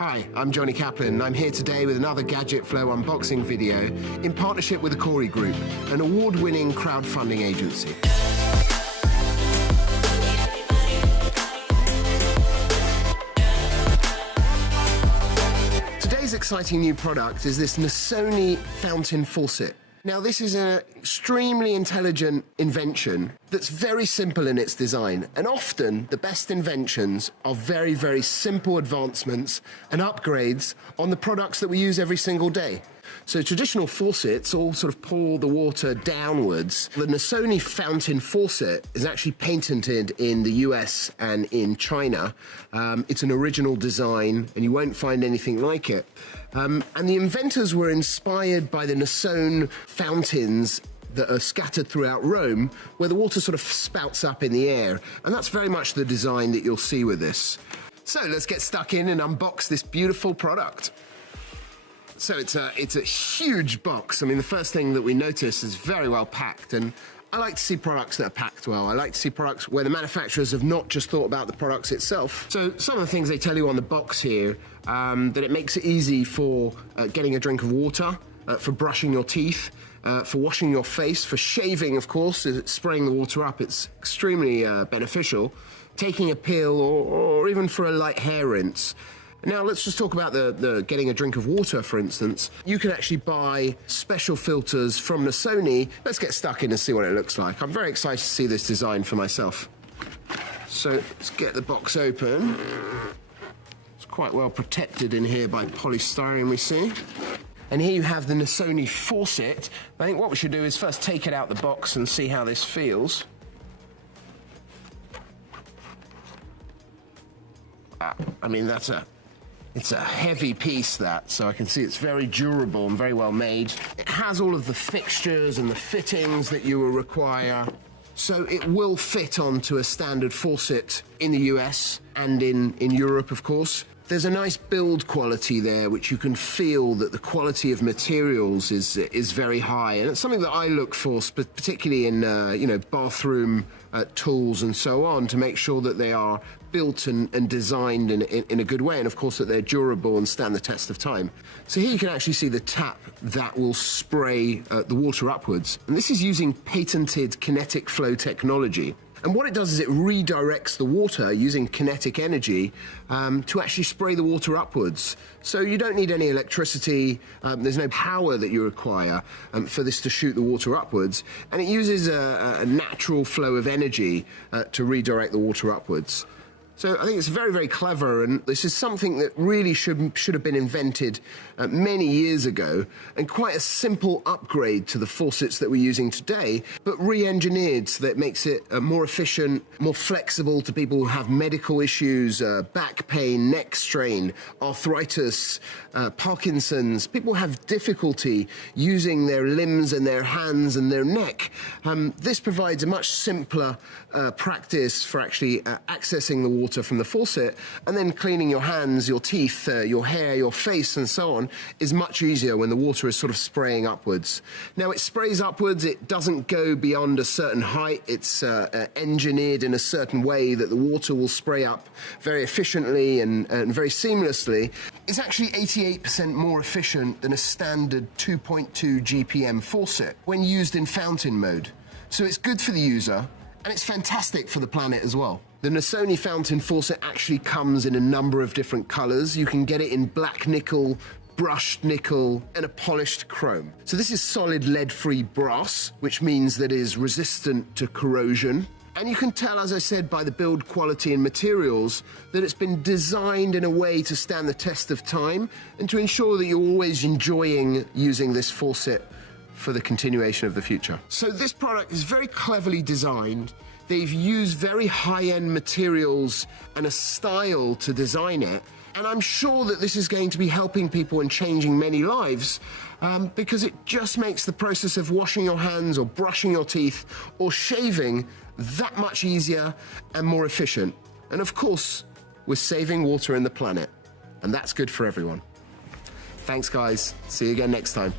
Hi, I'm Johnny Kaplan and I'm here today with another Gadget Flow unboxing video in partnership with the Corey Group, an award-winning crowdfunding agency. Today's exciting new product is this Nasoni fountain faucet. Now, this is an extremely intelligent invention that's very simple in its design, and often the best inventions are very, very simple advancements and upgrades on the products that we use every single day. So traditional faucets all sort of pour the water downwards. The Nasoni fountain faucet is actually patented in the US and in China. It's an original design and you won't find anything like it. And the inventors were inspired by the Nasoni fountains that are scattered throughout Rome, where the water sort of spouts up in the air. And that's very much the design that you'll see with this. So let's get stuck in and unbox this beautiful product. So it's a huge box. I mean, the first thing that we notice is very well packed, and I like to see products that are packed well. I like to see products where the manufacturers have not just thought about the products itself. So some of the things they tell you on the box here, that it makes it easy for getting a drink of water, for brushing your teeth, for washing your face, for shaving, of course, spraying the water up. It's extremely beneficial. Taking a pill or even for a light hair rinse. Now let's just talk about the getting a drink of water, for instance. You can actually buy special filters from Nasoni. Let's get stuck in and see what it looks like. I'm very excited to see this design for myself. So let's get the box open. It's quite well protected in here by polystyrene, we see. And here you have the Nasoni faucet. I think what we should do is first take it out the box and see how this feels. I mean, it's a heavy piece, that, so I can see it's very durable and very well made. It has all of the fixtures and the fittings that you will require, so it will fit onto a standard faucet in the US and in Europe, of course. There's a nice build quality there, which you can feel that the quality of materials is very high, and it's something that I look for, particularly in bathroom tools and so on, to make sure that they are built and designed in a good way, and of course that they're durable and stand the test of time. So here you can actually see the tap that will spray the water upwards, and this is using patented kinetic flow technology. And what it does is it redirects the water using kinetic energy to actually spray the water upwards. So you don't need any electricity, there's no power that you require for this to shoot the water upwards. And it uses a natural flow of energy to redirect the water upwards. So I think it's very, very clever, and this is something that really should have been invented many years ago, and quite a simple upgrade to the faucets that we're using today, but re-engineered so that it makes it more efficient, more flexible to people who have medical issues, back pain, neck strain, arthritis, Parkinson's. People have difficulty using their limbs and their hands and their neck. This provides a much simpler practice for actually accessing the water from the faucet, and then cleaning your hands, your teeth, your hair, your face, and so on is much easier when the water is sort of spraying upwards. Now, it sprays upwards, it doesn't go beyond a certain height. It's engineered in a certain way that the water will spray up very efficiently and very seamlessly. It's actually 88% more efficient than a standard 2.2 GPM faucet when used in fountain mode. So it's good for the user, and it's fantastic for the planet as well. The Nasoni fountain faucet actually comes in a number of different colors. You can get it in black nickel, brushed nickel, and a polished chrome. So this is solid lead-free brass, which means that it is resistant to corrosion. And you can tell, as I said, by the build quality and materials, that it's been designed in a way to stand the test of time and to ensure that you're always enjoying using this faucet for the continuation of the future. So this product is very cleverly designed. They've used very high-end materials and a style to design it. And I'm sure that this is going to be helping people and changing many lives, because it just makes the process of washing your hands or brushing your teeth or shaving that much easier and more efficient. And of course, we're saving water in the planet, and that's good for everyone. Thanks, guys. See you again next time.